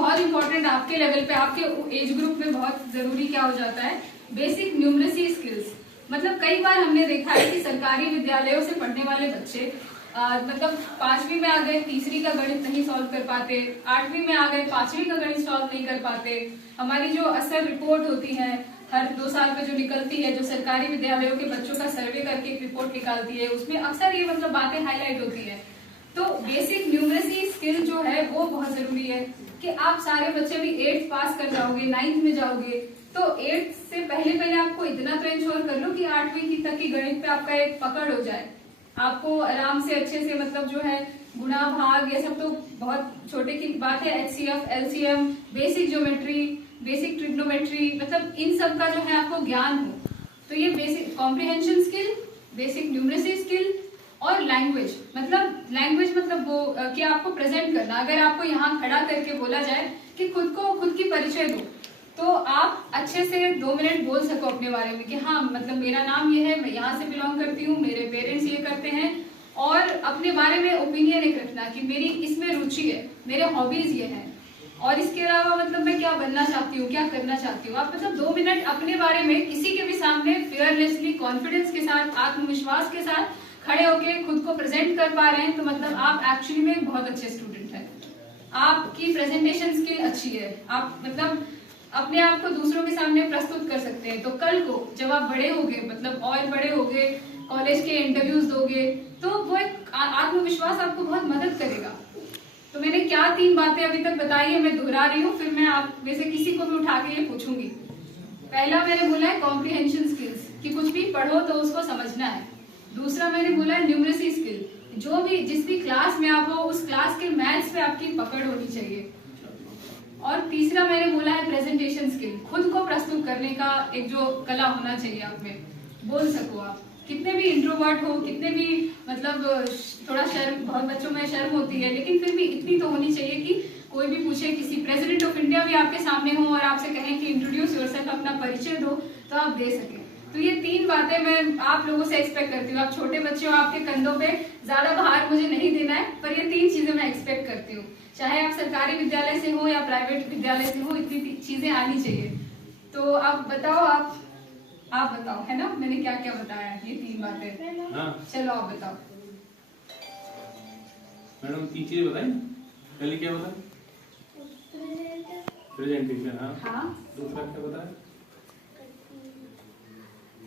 बहुत इंपॉर्टेंट आपके लेवल पे, आपके एज ग्रुप में बहुत जरूरी क्या हो जाता है, बेसिक न्यूमरेसी स्किल्स। मतलब कई बार हमने देखा है कि सरकारी विद्यालयों से पढ़ने वाले बच्चे मतलब 5वीं में आ गए, तीसरी का गणित नहीं सॉल्व कर पाते, 8वीं में आ गए, 5वीं का गणित सॉल्व नहीं कर पाते। हमारी जो असल रिपोर्ट होती है हर 2 साल पे जो निकलती है, जो सरकारी विद्यालयों के बच्चों का सर्वे करके एक रिपोर्ट निकालती है, उसमें अक्सर ये मतलब बातें हाईलाइट होती है। तो बेसिक न्यूमरेसी स्किल जो है वो बहुत जरूरी है कि आप सारे बच्चे भी 8th पास कर जाओगे, 9th में जाओगे, तो 8th से पहले आपको इतना तो इंश्योर कर लो कि 8वीं तक की गणित पे आपका एक पकड़ हो जाए। आपको आराम से अच्छे से मतलब जो है गुणा भाग ये सब तो बहुत छोटे की बात है, HCF, LCM, basic geometry, basic trigonometry, मतलब इन सब का जो है आपको ज्ञान हो। तो ये basic comprehension skill, basic numeracy skill और लैंग्वेज मतलब वो कि आपको प्रेजेंट करना। अगर आपको यहाँ खड़ा करके बोला जाए कि खुद की परिचय दो, तो आप अच्छे से 2 मिनट बोल सको अपने बारे में कि हाँ मतलब मेरा नाम ये है, मैं यहाँ से बिलोंग करती हूँ, मेरे पेरेंट्स ये करते हैं, और अपने बारे में ओपिनियन एक रखना कि मेरी इसमें रुचि है, मेरे हॉबीज ये हैं, और इसके अलावा मतलब मैं क्या बनना चाहती हूँ, क्या करना चाहती हूँ। आप मतलब 2 मिनट अपने बारे में किसी के भी सामने फियरलेसली, कॉन्फिडेंस के साथ, आत्मविश्वास के साथ खड़े होके खुद को प्रेजेंट कर पा रहे हैं, तो मतलब आप एक्चुअली में बहुत अच्छे स्टूडेंट हैं। आपकी प्रेजेंटेशन स्किल अच्छी है, आप मतलब अपने आप को दूसरों के सामने प्रस्तुत कर सकते हैं। तो कल को जब आप बड़े होगे, मतलब और बड़े होगे, कॉलेज के इंटरव्यूज दोगे, तो वो एक आत्मविश्वास आपको बहुत मदद करेगा। तो मैंने क्या 3 बातें अभी तक बताई है, मैं दोहरा रही हूँ, फिर मैं आप में से किसी को भी उठा के ये पूछूंगी। पहला मैंने बोला है कॉम्प्रिहेंशन स्किल्स, कि कुछ भी पढ़ो तो उसको समझना है। दूसरा मैंने बोला है न्यूमरेसी स्किल, जो भी जिस भी क्लास में आप हो उस क्लास के मैथ्स पे आपकी पकड़ होनी चाहिए। और तीसरा मैंने बोला है प्रेजेंटेशन स्किल, खुद को प्रस्तुत करने का एक जो कला होना चाहिए आप में, बोल सको आप। कितने भी इंट्रोवर्ट हो, कितने भी मतलब थोड़ा शर्म, बहुत बच्चों में शर्म होती है, लेकिन फिर भी इतनी तो होनी चाहिए कि कोई भी पूछे, किसी प्रेसिडेंट ऑफ इंडिया भी आपके सामने हो और आपसे कहें कि इंट्रोड्यूस योरसेल्फ, अपना परिचय दो, तो आप दे सकें। तो ये 3 बातें मैं आप लोगों से एक्सपेक्ट करती हूँ। आप छोटे बच्चे हो, आपके कंधों पे ज्यादा भार मुझे नहीं देना है, पर ये 3 चीजें मैं एक्सपेक्ट करती हूँ। चाहे आप सरकारी विद्यालय से हो या प्राइवेट विद्यालय से हो, इतनी चीजें आनी चाहिए। तो आप बताओ, आप बताओ, है ना, मैंने क्या क्या बताया ये 3 बातें। हाँ। चलो आप बताओ। मैडम 3 चीजें बताई, पहले क्या बताया? प्रेजेंटेशन। हाँ। दूसरा क्या बताया?